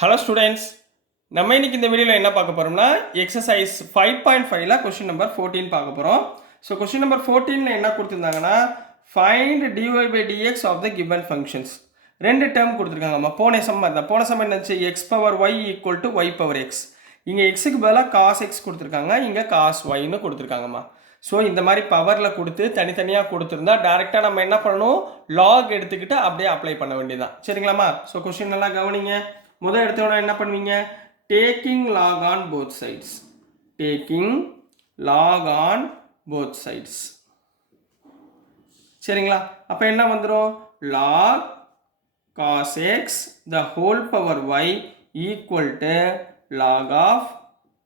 Hello students, நம்ம இன்னைக்கு இந்த வீடியோவில் என்ன பார்க்க போகிறோம்னா எக்ஸசைஸ் 5.5ல கொஸ்டின் நம்பர் 14 பார்க்க போகிறோம். ஸோ கொஸ்டின் நம்பர் 14ல என்ன கொடுத்துருந்தாங்கன்னா find dy by dx of the given functions. ரெண்டு டேர்ம் கொடுத்துருக்காங்கம்மா. போன சம் என்னச்சு, x power y equal to y power x. இங்கே எக்ஸுக்கு பதிலாக காஸ் எக்ஸ் கொடுத்துருக்காங்க, இங்கே காஸ் ஒய்னு கொடுத்துருக்காங்கம்மா. ஸோ இந்த மாதிரி பவரில் கொடுத்து தனித்தனியாக கொடுத்துருந்தா டேரெக்டாக நம்ம என்ன பண்ணணும், லாக் எடுத்துக்கிட்டு அப்படியே அப்ளை பண்ண வேண்டியதான். சரிங்களாம்மா? ஸோ கொஸ்டின் நல்லா கவனிங்க. முதல் எடுத்தோட என்ன பண்ணுவீங்க, taking log on both sides. Taking log on both sides. சரிங்களா? அப்போ என்ன வந்துடும், log cos x the whole power y equal to log of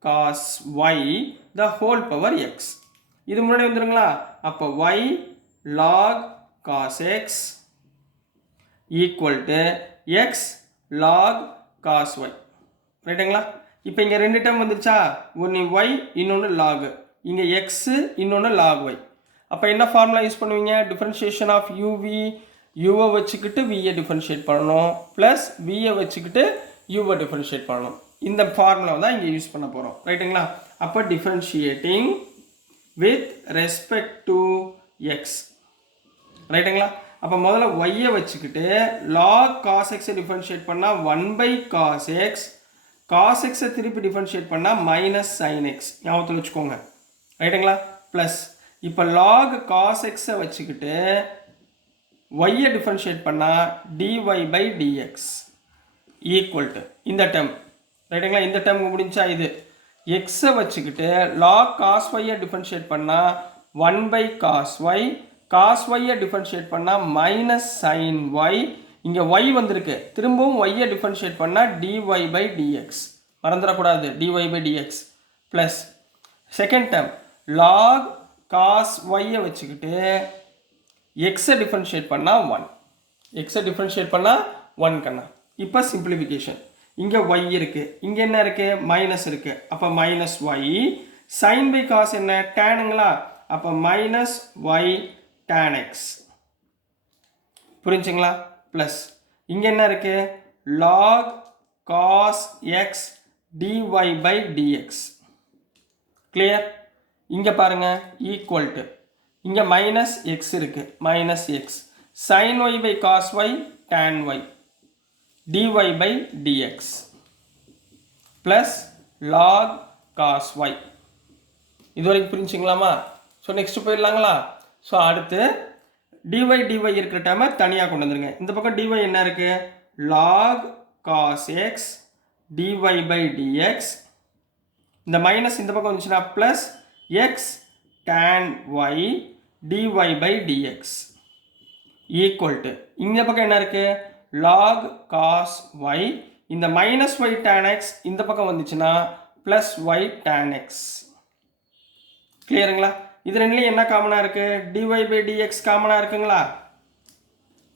cos y the whole power x. இது முன்னாடி வந்துருங்களா? அப்போ y log cos x equal to x log cos y. ரைட்டுங்களா? இப்போ இங்கே ரெண்டு டேர்ம் வந்துருச்சா, ஒன்று ஒய் இன்னொன்று லாக், இங்கே எக்ஸு இன்னொன்று லாக் ஒய். அப்போ என்ன ஃபார்முலா யூஸ் பண்ணுவீங்க, டிஃபரன்ஷியேஷன் ஆஃப் யூவி, யூவை வச்சுக்கிட்டு வியை டிஃபரன்ஷியேட் பண்ணணும், ப்ளஸ் வியை வச்சுக்கிட்டு யூவை டிஃபரன்ஷியேட் பண்ணணும். இந்த ஃபார்முலாவை தான் இங்கே யூஸ் பண்ண போகிறோம். ரைட்டுங்களா? அப்போ differentiating with respect to X. ரைட்டுங்களா? அப்போ முதல்ல ஒய்யை வச்சுக்கிட்டு லாக் காஸ் எக்ஸை டிஃபரன்ஷியேட் பண்ணால் 1/cos x, காஸ் எக்ஸை திருப்பி டிஃபரன்ஷியேட் பண்ணால் மைனஸ் சைன் எக்ஸ். ஞாபகத்தில் வச்சுக்கோங்க. ரைட்டுங்களா? ப்ளஸ் இப்போ லாக் காஸ் எக்ஸை வச்சுக்கிட்டு ஒய்யை டிஃபரன்ஷியேட் பண்ணால் dy/dx ஈக்குவல் டு இந்த டேர்ம். ரைட்டுங்களா? இந்த டேர்ம் முடிஞ்சா இது எக்ஸை வச்சுக்கிட்டு லாக் காஸ் ஒய்யை டிஃபரன்ஷியேட் பண்ணால் 1/cos y, காஸ் ஒய்யை டிஃபரன்ஷியேட் பண்ணால் மைனஸ் சைன் ஒய். இங்கே ஒய் வந்திருக்கு, திரும்பவும் ஒய்யை டிஃபரன்ஷியேட் பண்ணால் dy/dx. மறந்துடக்கூடாது, dy/dx. Plus second term log cos ஒய்யை வச்சுக்கிட்டு எக்ஸை டிஃபரன்ஷியேட் பண்ணால் 1. எக்ஸை டிஃபரன்ஷியேட் பண்ணால் 1 கண்ணா. இப்போ சிம்பிளிஃபிகேஷன். இங்கே ஒய் இருக்குது, இங்கே என்ன இருக்குது, மைனஸ் இருக்குது. அப்போ minus y. Sine by cos என்ன, டேனுங்களா? அப்போ மைனஸ் ஒய் tan x. புரிஞ்சுங்களா? ப்ளஸ் இங்கே என்ன இருக்குது, log cos x dy/dx. Clear? இங்கே பாருங்க ஈக்குவல் டு, இங்கே மைனஸ் எக்ஸ் இருக்குது, minus x sin y by cos y tan y dy/dx plus log cos y. இது வரைக்கும் புரிஞ்சுங்களாமா? ஸோ நெக்ஸ்ட் போயிடலாங்களா? ஸோ அடுத்து dy இருக்கிற டைமை தனியாக கொண்டு வந்துருங்க. இந்த பக்கம் dy என்ன இருக்குது, log cos x dy/dx. இந்த மைனஸ் இந்த பக்கம் வந்துச்சுன்னா plus x tan y dy/dx equal to, இந்த பக்கம் என்ன இருக்குது, log cos y. இந்த மைனஸ் y tan x இந்த பக்கம் வந்துச்சுன்னா ப்ளஸ் y tan x. கிளியருங்களா? இது ரெண்டுலையும் என்ன காமனாக இருக்குது, dy/dx காமனாக இருக்குங்களா?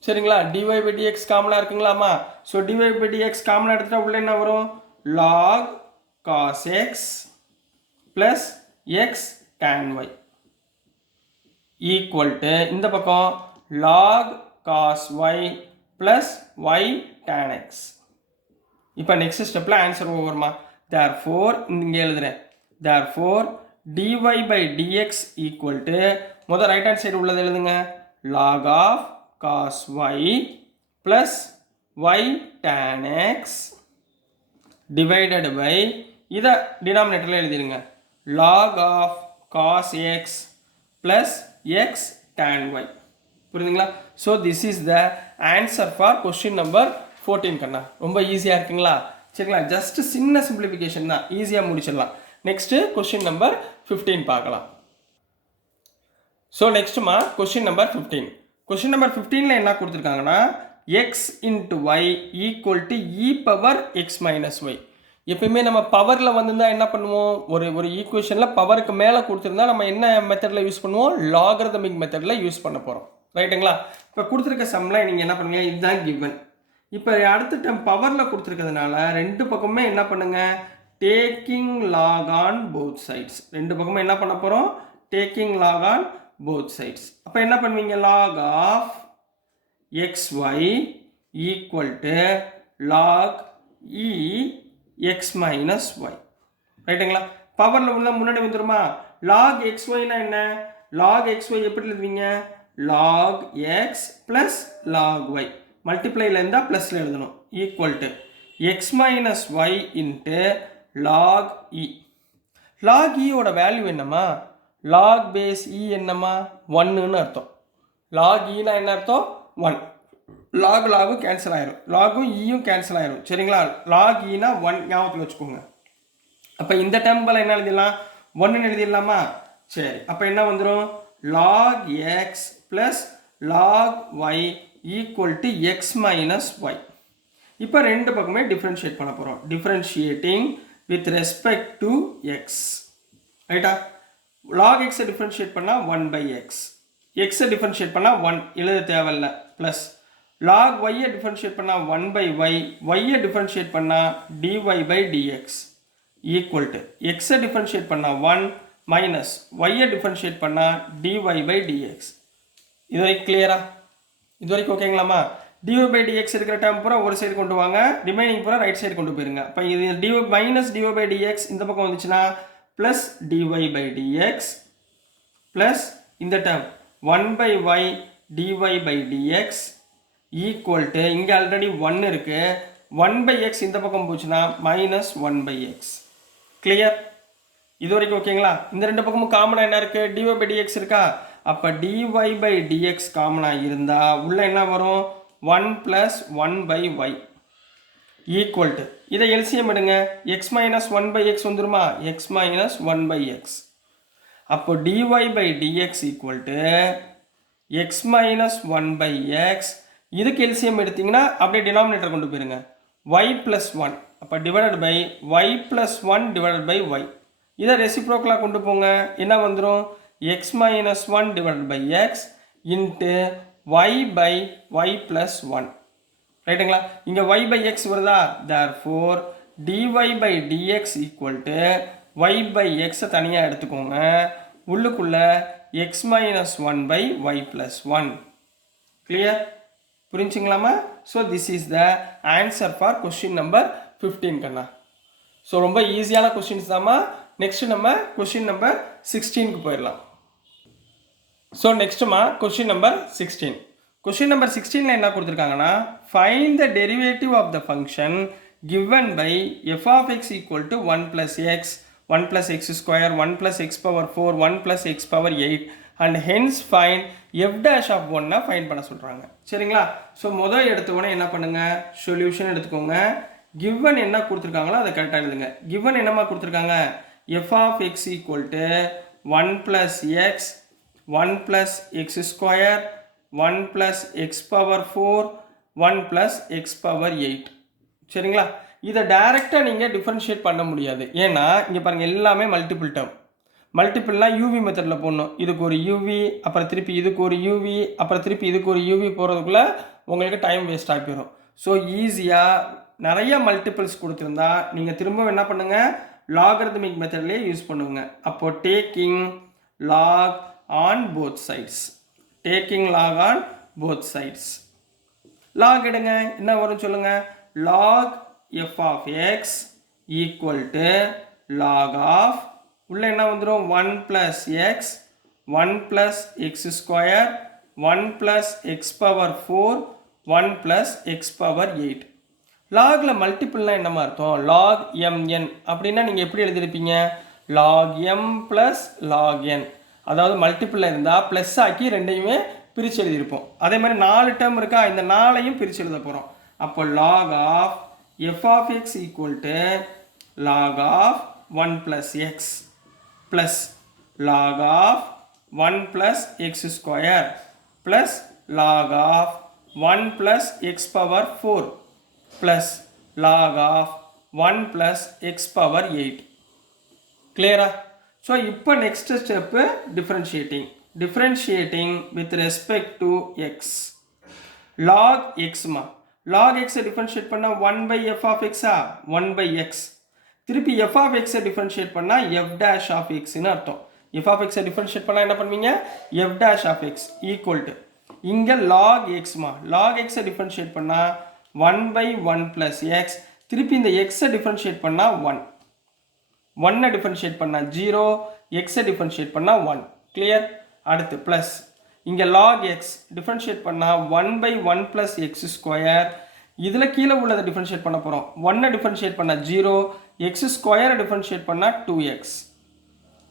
சரிங்களா? dy/dx காமனாக இருக்குங்களாமா? ஸோ dy/dx காமனாக எடுத்துகிட்டா உள்ள என்ன வரும், log cos x plus x tan y equal to இந்த பக்கம் log cos y plus y tan x. இப்போ நெக்ஸ்ட் ஸ்டெப்பில் ஆன்சர் ஓவர்மா. தேர்ஃபோர் இங்கே எழுதுகிறேன், தேர்ஃபோர் dy/dx ஈக்குவல் டு, முதல் ரைட் ஹேண்ட் சைடு உள்ளது எழுதுங்க, log of cos y plus y tan x divided by, இதை டினாமினேட்டரில் எழுதிடுங்க, log of cos x plus x tan y. புரியுதுங்களா? So this is the answer for question number 14 கண்ணா. ரொம்ப ஈஸியாக இருக்குங்களா? சரிங்களா? ஜஸ்ட் சின்ன சிம்பிளிஃபிகேஷன் தான், ஈஸியாக முடிச்சிடலாம். நெக்ஸ்ட்டு கொஸ்டின் நம்பர் 15 பார்க்கலாம். ஸோ நெக்ஸ்ட்டுமா கொஸ்டின் நம்பர் 15. கொஸ்டின் நம்பர் 15ல் என்ன கொடுத்துருக்காங்கன்னா x into y equal to e power x minus y. எப்பயுமே நம்ம பவரில் வந்திருந்தால் என்ன பண்ணுவோம், ஒரு ஈக்குவேஷனில் பவருக்கு மேலே கொடுத்துருந்தா நம்ம என்ன மெத்தடில் யூஸ் பண்ணுவோம், லாகரிதமிக் மெத்தடில் யூஸ் பண்ண போகிறோம். ரைட்டுங்களா? இப்போ கொடுத்துருக்க சம்மில் நீங்கள் என்ன பண்ணுவீங்க, இதுதான் கிவன். இப்போ அடுத்த டைம் பவரில் கொடுத்துருக்கிறதுனால ரெண்டு பக்கமே என்ன பண்ணுங்கள், taking log on both sides. ரெண்டு பக்கமும் என்ன பண்ண போகிறோம், taking log on both sides. அப்போ என்ன பண்ணுவீங்க, log of xy equal to log e x minus y. ரைட்டுங்களா? பவரில் உள்ள முன்னாடி வந்துருமா? லாக் எக்ஸ் ஒய்னா என்ன? லாக் எக்ஸ் ஒய் எப்படி எழுதுவீங்க? Log x plus log y. மல்டிப்ளைல இருந்தால் ப்ளஸில் எழுதணும். Equal to x minus y into log e. Log இயோட வேல்யூ என்னம்மா? லாக் பேஸ் இ என்னம்மா? 1ன்னு அர்த்தம். லாக் ஈனா என்ன அர்த்தம்? 1. லாகும் கேன்சல் ஆயிரும், லாகும் ஈயும் கேன்சல் ஆயிரும். சரிங்களா? லாக் ஈனா 1 ஞாபகத்தில் வச்சுக்கோங்க. அப்போ இந்த டேர்ம்ல என்ன எழுதிடலாம்? 1ன்னு எழுதிடலாமா? சரி, அப்போ என்ன வந்துடும்? Log x plus log y equal to x minus y. இப்போ ரெண்டு பக்கமே டிஃப்ரென்ஷியேட் பண்ண போகிறோம். Differentiating with respect to x. ரைட்டா? லாக் எக்ஸை டிஃப்ரென்ஷியேட் பண்ணால் 1/x, எக்ஸை டிஃப்ரென்ஷியேட் பண்ணால் 1 எழுத தேவையில்ல, ப்ளஸ் லாக் ஒய்யை டிஃப்ரென்ஷியேட் பண்ணால் 1/y, ஒய்யை டிஃப்ரென்ஷியேட் பண்ணால் dy/dx ஈக்குவல் டு எக்ஸை டிஃப்ரென்ஷியேட் பண்ணால் 1 மைனஸ் ஒய்யை டிஃப்ரென்ஷியேட் பண்ணால் dy/dx. இது வரைக்கும் கிளியரா? இது வரைக்கும் ஓகேங்களாமா? dy/dx இருக்கிற டேர்ம் பூரா ஒரு சைடு கொண்டு வாங்க, ரிமைனிங் பூரா ரைட் சைடு கொண்டு போயிருங்க. அப்போ இது dy மைனஸ் dy/dx இந்த பக்கம் வந்துச்சுன்னா ப்ளஸ் dy/dx ப்ளஸ் இந்த term 1/y dy/dx equal to இங்கே ஆல்ரெடி 1 இருக்கு, 1/x இந்த பக்கம் போச்சுன்னா மைனஸ் 1/x. கிளியர்? இது வரைக்கும் ஓகேங்களா? இந்த ரெண்டு பக்கமும் காமனாக என்ன இருக்கு? dy/dx இருக்கா? அப்போ dy/dx காமனாக இருந்தால் உள்ள என்ன வரும்? 1 + 1/y ஈக்குவல் டு இதை எல்சிஎம் எடுங்க, x மைனஸ் 1/x வந்துருமா? x minus 1/x. அப்போ dy/dx equal to x minus 1/x. இதுக்கு எல்சிஎம் எடுத்தீங்கன்னா அப்படியே டினாமினேட்டர் கொண்டு போயிருங்க, y + 1. அப்போ divided by y + 1 divided by y. இதை ரெசிப்ரோக்கலாக கொண்டு போங்க, என்ன வந்துடும்? x minus 1 divided by x into y/y + 1. ரைட்டுங்களா? இங்கே y/x வருதா? therefore dy/dx equal to y/x தனியாக எடுத்துக்கோங்க, உள்ளுக்குள்ள x மைனஸ் 1/y + 1. கிளியர்? புரிஞ்சுங்களாமா? So this is the answer for question number 15 கண்ணா. ஸோ ரொம்ப ஈஸியான கொஸ்டின்ஸ் தாம்மா. நெக்ஸ்ட் நம்ம கொஸ்டின் நம்பர் 16க்கு போயிடலாம். ஸோ நெக்ஸ்ட்டுமா கொஸ்டின் நம்பர் 16. கொஸ்டின் நம்பர் 16ல என்ன கொடுத்துருக்காங்கன்னா, find the derivative of the function given by f of x equal to 1 plus x, 1 plus x square, 1 plus x power 4, 1 plus x power 8 and hence find f dash of 1 find பண்ண சொல்கிறாங்க. சரிங்களா? So முதல் எடுத்துக்கோனே என்ன பண்ணுங்க, solution எடுத்துக்கோங்க. given என்ன கொடுத்துருக்காங்களோ அதை கரெக்டாக எழுதுங்க. given என்னமா கொடுத்துருக்காங்க? f of x equal to 1 plus x, 1 plus x square, 1 plus x power 4, 1 plus x power 8. சரிங்களா? இதை டைரெக்டாக நீங்கள் டிஃபரன்ஷியேட் பண்ண முடியாது, ஏன்னா இங்கே பாருங்கள் எல்லாமே மல்டிபிள் டேர்ம். மல்டிபிள்லாம் யூவி மெத்தடில் போடணும். இதுக்கு ஒரு யூவி, அப்புறம் திருப்பி இதுக்கு ஒரு யூவி, அப்புறம் திருப்பி இதுக்கு ஒரு யூவி போகிறதுக்குள்ளே உங்களுக்கு டைம் வேஸ்ட் ஆகி போயிடும். ஸோ ஈஸியாக நிறைய மல்டிபிள்ஸ் கொடுத்துருந்தா நீங்கள் திரும்ப என்ன பண்ணுங்கள், லாகரிதமிக் மெத்தட்லேயே யூஸ் பண்ணுங்க. அப்போது taking log on both sides, taking log on both sides. Log எடுங்க, என்ன வரும் சொல்லுங்க? Log f of x equal to log of உள்ள என்ன வந்துடும்? 1 plus x, 1 plus x square, 1 plus x power 4, 1 plus x power 8. லாகில் மல்டிபிள்னா என்னமா அர்த்தம்? லாக் mn அப்படின்னா நீங்கள் எப்படி எழுதிருப்பீங்க? Log m plus log n. அதாவது மல்டிபிளில் இருந்தால் ப்ளஸ் ஆக்கி ரெண்டையுமே பிரித்து எழுதியிருப்போம். அதே மாதிரி 4 டேர்ம் இருக்கா, இந்த 4ஐயும் பிரித்து எழுத போகிறோம். அப்போ log of f of x equal to log of 1 plus x plus log of 1 plus x square plus log of 1 plus x power 4 plus log of 1 plus x power 8. Clear? So, இப்போ next step differentiating with respect to x. log x ma. log x differentiate பண்ணா 1/f of x 1/x. திருப்பி f of x differentiate பண்ணா f dash of x ன்னு அர்த்தம். f of x differentiate பண்ணா என்ன பண்ணுவீங்க? f dash of x equal to இங்க log x மா, log x differentiate பண்ணா 1/1 plus x, திருப்பி இந்த எக்ஸை டிஃபரன்ஷியேட் பண்ணால் 1, 1 டிஃபரன்ஷியேட் பண்ணால் 0, எக்ஸை டிஃபரன்ஷியேட் பண்ணால் 1. கிளியர்? அடுத்து ப்ளஸ் இங்கே log x டிஃபரன்ஷியேட் பண்ணால் 1/1 + x². இதில் கீழே உள்ளதை டிஃபரன்ஷியேட் பண்ண போகிறோம். 1 டிஃபரன்ஷியேட் பண்ணால் 0, x² டிஃபரன்ஷியேட் பண்ணால் 2x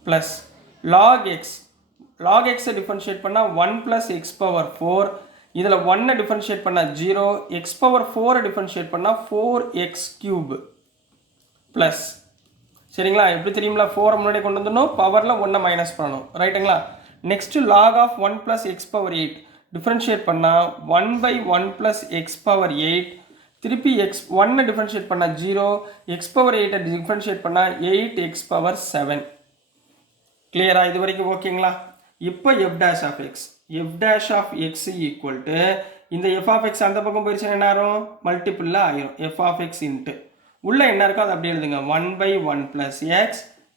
plus log x differentiate பண்ணால் 1 + x⁴. இதில் 1 டிஃபரன்ஷியேட் பண்ணால் 0, x⁴ டிஃபரன்ஷியேட் பண்ணால் 4x³ ப்ளஸ். சரிங்களா? எப்படி தெரியுங்களா? 4 முன்னாடி கொண்டு வந்துடணும், பவரில் 1 மைனஸ் பண்ணணும். ரைட்டுங்களா? Next log of 1 + x⁴ differentiate பண்ணால் 1/1 + x⁴. திருப்பி 1 டிஃபரன்ஷியேட் பண்ணால் 0, x⁴ டிஃபரன்ஷியேட் பண்ணால் 8x⁴. கிளியரா? இது வரைக்கும் ஓகேங்களா? இப்போ f' ஈக்குவல் டு இந்த f அந்த பக்கம் போயிடுச்சுன்னா என்ன ஆகும்? மல்டிபிளில் ஆகிரும். f இன்ட்டு உள்ள என்ன இருக்கோ அது அப்படியே எழுதுங்க. 1/1 + x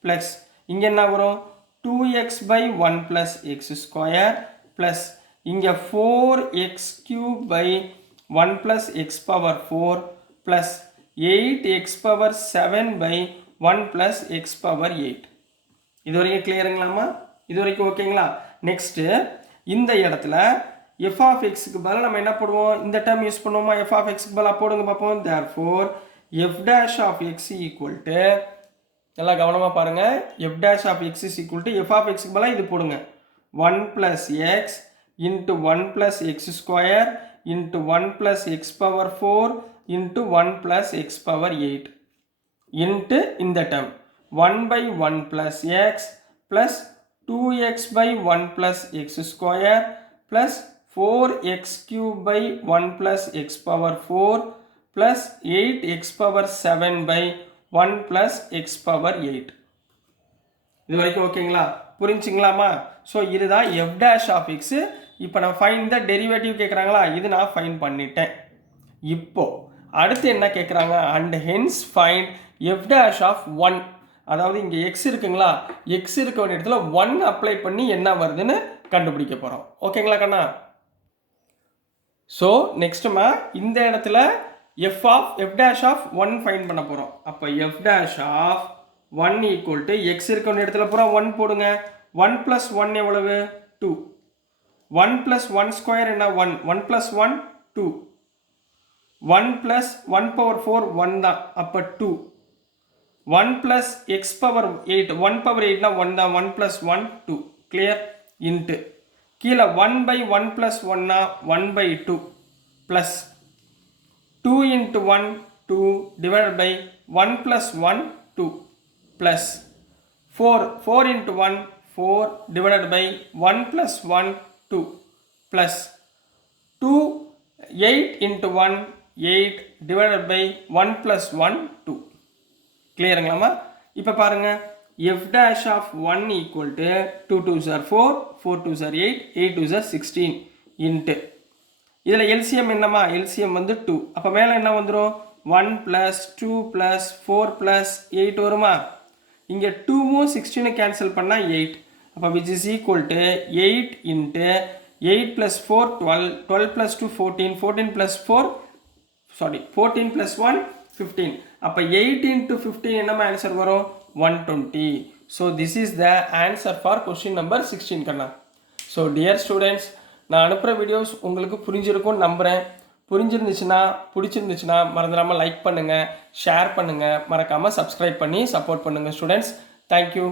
ப்ளஸ் இங்கே என்ன வரும்? 2x/1 + x² ப்ளஸ் இங்கே 4x³ 1 + x⁴ plus 8x⁴ 1 + x⁴. இது வரைக்கும் கிளியருங்களாமா? இது வரைக்கும் ஓகேங்களா? நெக்ஸ்ட்டு இந்த இடத்துல f(x)க்கு பதிலாக நம்ம என்ன போடுவோம்? இந்த டேர்ம் யூஸ் பண்ணுவோமா? f(x)க்கு பதிலாக போடுங்க பார்ப்போம். therefore f' ஈக்குவல் டு, நல்லா கவனமாக பாருங்கள், f' ஈக்குவல் டு f(x)க்கு பதிலாக இது போடுங்க. 1 + x into 1 + x² into 1 + x⁴ into 1 + x⁴ into இந்த term 1/1 + x plus 2x/1 + x² plus 4x³ 1 + x⁴ plus 8x⁴ 1 + x⁴. இது வரைக்கும் ஓகேங்களா? புரிஞ்சுங்களாமா? ஸோ இதுதான் f'(x). இப்போ நான் ஃபைண்ட் த டெரிவேட்டிவ் கேட்குறாங்களா? இது நான் ஃபைண்ட் பண்ணிட்டேன். இப்போ அடுத்து என்ன கேட்குறாங்க? And hence find f'(1). அதாவது இங்கே எக்ஸ் இருக்குங்களா? எக்ஸ் இருக்க வேண்டிய இடத்துல 1 அப்ளை பண்ணி என்ன வருதுன்னு கண்டுபிடிக்க போகிறோம். ஓகேங்களா கண்ணா? ஸோ நெக்ஸ்ட்டுமா இந்த இடத்துல f'(1) ஃபைண்ட் பண்ண போகிறோம். அப்போ f'(1) ஈக்குவல் டு எக்ஸ் இருக்க வேண்டிய இடத்துல பூரா 1 போடுங்க. 1 + 1 எவ்வளவு? 2. 1 + 1² என்ன? 1. 1 + 1 2. 1 + 1/4 1 தான். அப்போ 2. 1 + x⁴. 1/8 1 தான். 1 + 1 2. கிளியர்? இன்ட்டு கீழே 1/1 + 1 1/2 plus 2 × 1 2 divided by 1 + 1 2 plus 4 × 1 4 divided by 1 + 1 2 plus 2 8 × 1 8 divided by 1 + 1 2. கிளியருங்களாமா? இப்போ பாருங்கள், f'(1) equal to 2 2s are 4, 4 2s are 8, 8 2s are 16 into இதில் எல்சிஎம் என்னம்மா? எல்சிஎம் வந்து 2. அப்போ மேலே என்ன வந்துடும்? 1 + 2 + 4 + 8 வருமா? இங்கே 2வும் 16 கேன்சல் பண்ணால் 8. அப்போ which is equal to 8 into 8 + 4 12, 12 + 2 14, 14 + 1 15. அப்போ 8 × 15 என்னம்மா ஆன்சர் வரும்? 120. So this is the answer for question number 16 Kanna. So dear students, நான் அனுப்புகிற வீடியோஸ் உங்களுக்கு புரிஞ்சிருக்கும்னு நம்புகிறேன். பிடிச்சிருந்துச்சுன்னா மறந்துடாமல் லைக் பண்ணுங்கள், ஷேர் பண்ணுங்கள், மறக்காமல் சப்ஸ்கிரைப் பண்ணி சப்போர்ட் பண்ணுங்கள் ஸ்டூடெண்ட்ஸ். தேங்க்யூ.